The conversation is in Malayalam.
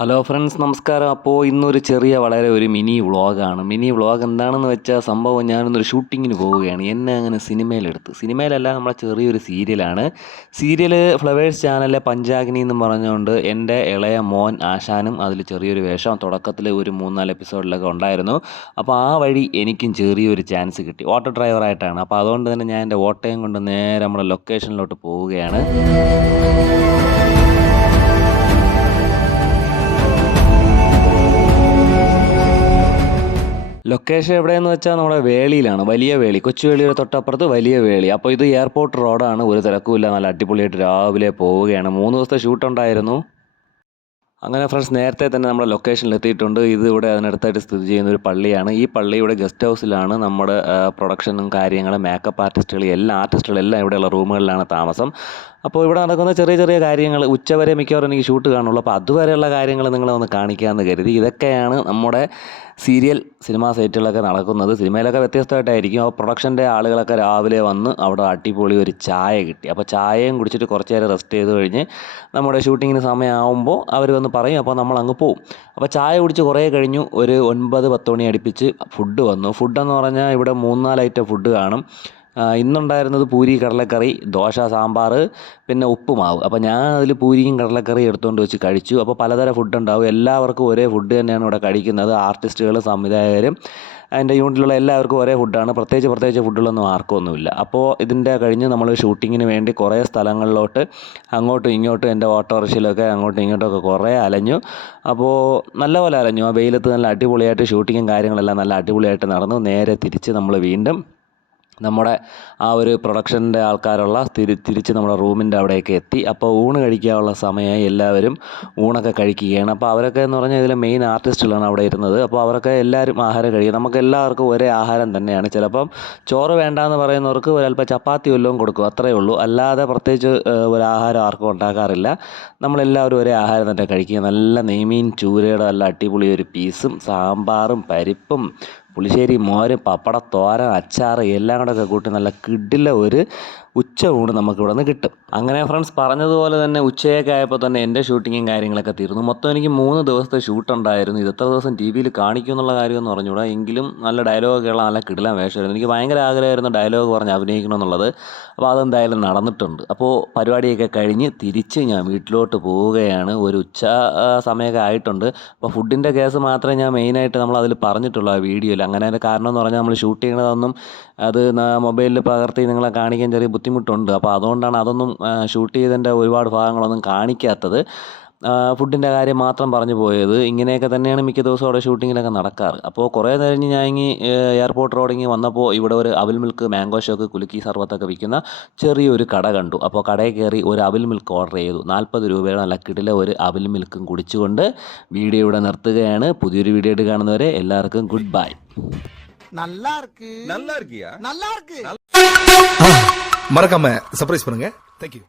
ഹലോ ഫ്രണ്ട്സ് നമസ്കാരം. അപ്പോൾ ഇന്നൊരു ചെറിയ വളരെ ഒരു മിനി വ്ളോഗാണ്. മിനി വ്ളോഗ് എന്താണെന്ന് വെച്ചാൽ സംഭവം ഞാനൊന്നൊരു ഷൂട്ടിങ്ങിന് പോവുകയാണ്. എന്നെ അങ്ങനെ സിനിമയിലെടുത്ത്. സിനിമയിലല്ല നമ്മളെ ചെറിയൊരു സീരിയലാണ്. സീരിയൽ ഫ്ലവേഴ്സ് ചാനലിലെ പഞ്ചാഗ്നി എന്ന് പറഞ്ഞുകൊണ്ട് എന്റെ ഇളയ മോൻ ആശാനും അതിൽ ചെറിയൊരു വേഷം തുടക്കത്തിൽ ഒരു മൂന്നാൽ എപ്പിസോഡിലൊക്കെ ഉണ്ടായിരുന്നു. അപ്പോൾ ആ വഴി എനിക്കും ചെറിയൊരു ചാൻസ് കിട്ടി. ഓട്ടോ ഡ്രൈവറായിട്ടാണ്. അപ്പോൾ അതുകൊണ്ട് തന്നെ ഞാൻ എന്റെ ഓട്ടോയും കൊണ്ട് നേരെ നമ്മുടെ ലൊക്കേഷനിലോട്ട് പോവുകയാണ്. ലൊക്കേഷൻ എവിടെയെന്ന് വെച്ചാൽ നമ്മുടെ വേളിയിലാണ് വലിയ വേളി. കൊച്ചുവേളിയുടെ തൊട്ടപ്പുറത്ത് വലിയ വേളി. അപ്പോൾ ഇത് എയർപോർട്ട് റോഡാണ് ഒരു തിരക്കുമില്ല നല്ല അടിപൊളിയായിട്ട് രാവിലെ പോവുകയാണ്. മൂന്ന് ദിവസത്തെ ഷൂട്ട് ഉണ്ടായിരുന്നു. അങ്ങനെ ഫ്രണ്ട്സ് നേരത്തെ തന്നെ നമ്മുടെ ലൊക്കേഷനിൽ എത്തിയിട്ടുണ്ട്. ഇത് ഇവിടെ അതിനടുത്തായിട്ട് സ്ഥിതി ചെയ്യുന്ന ഒരു പള്ളിയാണ്. ഈ പള്ളിയുടെ ഗസ്റ്റ് ഹൗസിലാണ് നമ്മുടെ പ്രൊഡക്ഷനും കാര്യങ്ങളും മേക്കപ്പ് ആർട്ടിസ്റ്റുകൾ എല്ലാ ആർട്ടിസ്റ്റുകളും എല്ലാം ഇവിടെയുള്ള റൂമുകളിലാണ് താമസം. അപ്പോൾ ഇവിടെ നടക്കുന്ന ചെറിയ ചെറിയ കാര്യങ്ങൾ ഉച്ചവരെ മിക്കവാറും എനിക്ക് ഷൂട്ട് കാണുള്ളൂ. അപ്പോൾ അതുവരെയുള്ള കാര്യങ്ങൾ നിങ്ങളെ ഒന്ന് കാണിക്കാമെന്ന് കരുതി. ഇതൊക്കെയാണ് നമ്മുടെ സീരിയൽ സിനിമാ സൈറ്റുകളൊക്കെ നടക്കുന്നത്. സിനിമയിലൊക്കെ വ്യത്യസ്തമായിട്ടായിരിക്കും. അപ്പോൾ പ്രൊഡക്ഷന്റെ ആളുകളൊക്കെ രാവിലെ വന്ന് അവിടെ അടിപൊളി ഒരു ചായ കിട്ടി. അപ്പോൾ ചായയും കുടിച്ചിട്ട് കുറച്ച് നേരം റെസ്റ്റ് ചെയ്ത് കഴിഞ്ഞ് നമ്മുടെ ഷൂട്ടിങ്ങിന് സമയമാകുമ്പോൾ അവർ വന്ന് പറയും അപ്പോൾ നമ്മൾ അങ്ങ് പോവും. അപ്പോൾ ചായ കുടിച്ച് കുറേ കഴിഞ്ഞു. ഒരു ഒൻപത് പത്ത് മണി അടുപ്പിച്ച് ഫുഡ് വന്നു. ഫുഡെന്ന് പറഞ്ഞാൽ ഇവിടെ മൂന്നാൽ ഐറ്റം ഫുഡ് കാണും. ആ, ഇന്നുണ്ടായിരുന്നത് പൂരി കടലക്കറി ദോശ സാമ്പാർ പിന്നെ ഉപ്പുമാവ്. അപ്പോൾ ഞാൻ അതിൽ പൂരിയും കടലക്കറിയും എടുത്തുകൊണ്ട് വെച്ച് കഴിച്ചു. അപ്പോൾ പലതരം ഫുഡ് ഉണ്ടാവും. എല്ലാവർക്കും ഒരേ ഫുഡ് തന്നെയാണ് ഇവിടെ കഴിക്കുന്നത്. ആർട്ടിസ്റ്റുകൾ സംവിധായകരും അതിന്റെ യൂണിറ്റിലുള്ള എല്ലാവർക്കും ഒരേ ഫുഡാണ് പ്രത്യേകിച്ച് പ്രത്യേകിച്ച് ഫുഡുകളൊന്നും ആർക്കും ഒന്നുമില്ല. അപ്പോൾ ഇതിന്റെ കഴിഞ്ഞ് നമ്മൾ ഷൂട്ടിങ്ങിന് വേണ്ടി കുറേ സ്ഥലങ്ങളിലോട്ട് അങ്ങോട്ടും ഇങ്ങോട്ടും എന്റെ ഓട്ടോറിക്ഷയിലൊക്കെ അങ്ങോട്ടും ഇങ്ങോട്ടുമൊക്കെ കുറേ അലഞ്ഞു. അപ്പോൾ നല്ലപോലെ അലഞ്ഞു. ആ വെയിലത്ത് നല്ല അടിപൊളിയായിട്ട് ഷൂട്ടിങ്ങും കാര്യങ്ങളെല്ലാം നല്ല അടിപൊളിയായിട്ട് നടന്നു. നേരെ തിരിച്ച് നമ്മൾ വീണ്ടും നമ്മുടെ ആ ഒരു പ്രൊഡക്ഷന്റെ ആൾക്കാരുള്ള തിരി തിരിച്ച് നമ്മുടെ റൂമിന്റെ അവിടെയൊക്കെ എത്തി. അപ്പോൾ ഊണ് കഴിക്കാനുള്ള സമയമായി എല്ലാവരും ഊണൊക്കെ കഴിക്കുകയാണ്. അപ്പോൾ അവരൊക്കെ എന്ന് പറഞ്ഞാൽ ഇതിലെ മെയിൻ ആർട്ടിസ്റ്റുകളാണ് അവിടെ ഇരുന്നത്. അപ്പോൾ അവരൊക്കെ എല്ലാവരും ആഹാരം കഴിക്കുക നമുക്ക് എല്ലാവർക്കും ഒരേ ആഹാരം തന്നെയാണ്. ചിലപ്പം ചോറ് വേണ്ട എന്ന് പറയുന്നവർക്ക് ഒരല്പം ചപ്പാത്തി വല്ലതും കൊടുക്കും. അത്രയേ ഉള്ളൂ. അല്ലാതെ പ്രത്യേകിച്ച് ഒരു ആഹാരം ആർക്കും ഉണ്ടാക്കാറില്ല. നമ്മളെല്ലാവരും ഒരേ ആഹാരം തന്നെ കഴിക്കുക. നല്ല നെയ്മീൻ ചൂരയുടെ നല്ല അടിപൊളി ഒരു പീസും സാമ്പാറും പരിപ്പും പുളിശ്ശേരി മോര് പപ്പട തോരൻ അച്ചാർ എല്ലാം കൂടെ ഒക്കെ കൂട്ടി നല്ല കിഡിലെ ഒരു ഉച്ച ഊണ് നമുക്ക് ഇവിടെ നിന്ന് കിട്ടും. അങ്ങനെ ഫ്രണ്ട്സ് പറഞ്ഞതുപോലെ തന്നെ ഉച്ചയൊക്കെ ആയപ്പോൾ തന്നെ എന്റെ ഷൂട്ടിങ്ങും കാര്യങ്ങളൊക്കെ തീർന്നു. മൊത്തം എനിക്ക് മൂന്ന് ദിവസത്തെ ഷൂട്ട് ഉണ്ടായിരുന്നു. ഇത് എത്ര ദിവസം ടി വിയിൽ കാണിക്കും എന്നുള്ള കാര്യമെന്ന് പറഞ്ഞുകൂടാ എങ്കിലും നല്ല ഡയലോഗൊക്കെയുള്ള നല്ല കിടിലൻ വേഷമായിരുന്നു. എനിക്ക് ഭയങ്കര ആഗ്രഹമായിരുന്നു ഡയലോഗ് പറഞ്ഞ് അഭിനയിക്കണം എന്നുള്ളത്. അപ്പോൾ അതെന്തായാലും നടന്നിട്ടുണ്ട്. അപ്പോൾ പരിപാടിയൊക്കെ കഴിഞ്ഞ് തിരിച്ച് ഞാൻ വീട്ടിലോട്ട് പോവുകയാണ്. ഒരു ഉച്ച സമയമൊക്കെ ആയിട്ടുണ്ട്. അപ്പോൾ ഫുഡിന്റെ കേസ് മാത്രമേ ഞാൻ മെയിനായിട്ട് നമ്മൾ അതിൽ പറഞ്ഞിട്ടുള്ളൂ ആ വീഡിയോയിൽ അങ്ങനെ അതിന്റെ കാരണം എന്ന് പറഞ്ഞാൽ നമ്മൾ ഷൂട്ട് ചെയ്യണതൊന്നും അത് മൊബൈലിൽ പകർത്തി നിങ്ങളെ കാണിക്കാൻ ചെറിയ ബുദ്ധിമുട്ടുണ്ട്. അപ്പോൾ അതുകൊണ്ടാണ് അതൊന്നും ഷൂട്ട് ചെയ്തതിന്റെ ഒരുപാട് ഭാഗങ്ങളൊന്നും കാണിക്കാത്തത്. ഫുഡിൻ്റെ കാര്യം മാത്രം പറഞ്ഞു പോയത് ഇങ്ങനെയൊക്കെ തന്നെയാണ് മിക്ക ദിവസവും അവിടെ ഷൂട്ടിങ്ങിലൊക്കെ നടക്കാറ് അപ്പോൾ കുറേ കഴിഞ്ഞ് ഞാൻ ഇങ്ങി എയർപോർട്ട് റോഡിങ്ങി വന്നപ്പോൾ ഇവിടെ ഒരു അവിൽ മിൽക്ക് മാംഗോ ഷോക്ക് കുലുക്കി സർബത്തൊക്കെ വിൽക്കുന്ന ചെറിയൊരു കട കണ്ടു അപ്പോൾ കടയിൽ കയറി ഒരു അവിൽ മിൽക്ക് ഓർഡർ ചെയ്തു നാൽപ്പത് രൂപയുടെ നല്ല കിടില ഒരു അവിൽ മിൽക്കും കുടിച്ചുകൊണ്ട് വീഡിയോ ഇവിടെ നിർത്തുകയാണ് പുതിയൊരു വീഡിയോ ആയിട്ട് കാണുന്നവരെ എല്ലാവർക്കും ഗുഡ് ബൈ நல்லா இருக்கு நல்லா இருக்கியா நல்லா இருக்கு மறக்காம சர்ப்ரைஸ் பண்ணுங்க தேங்க்யூ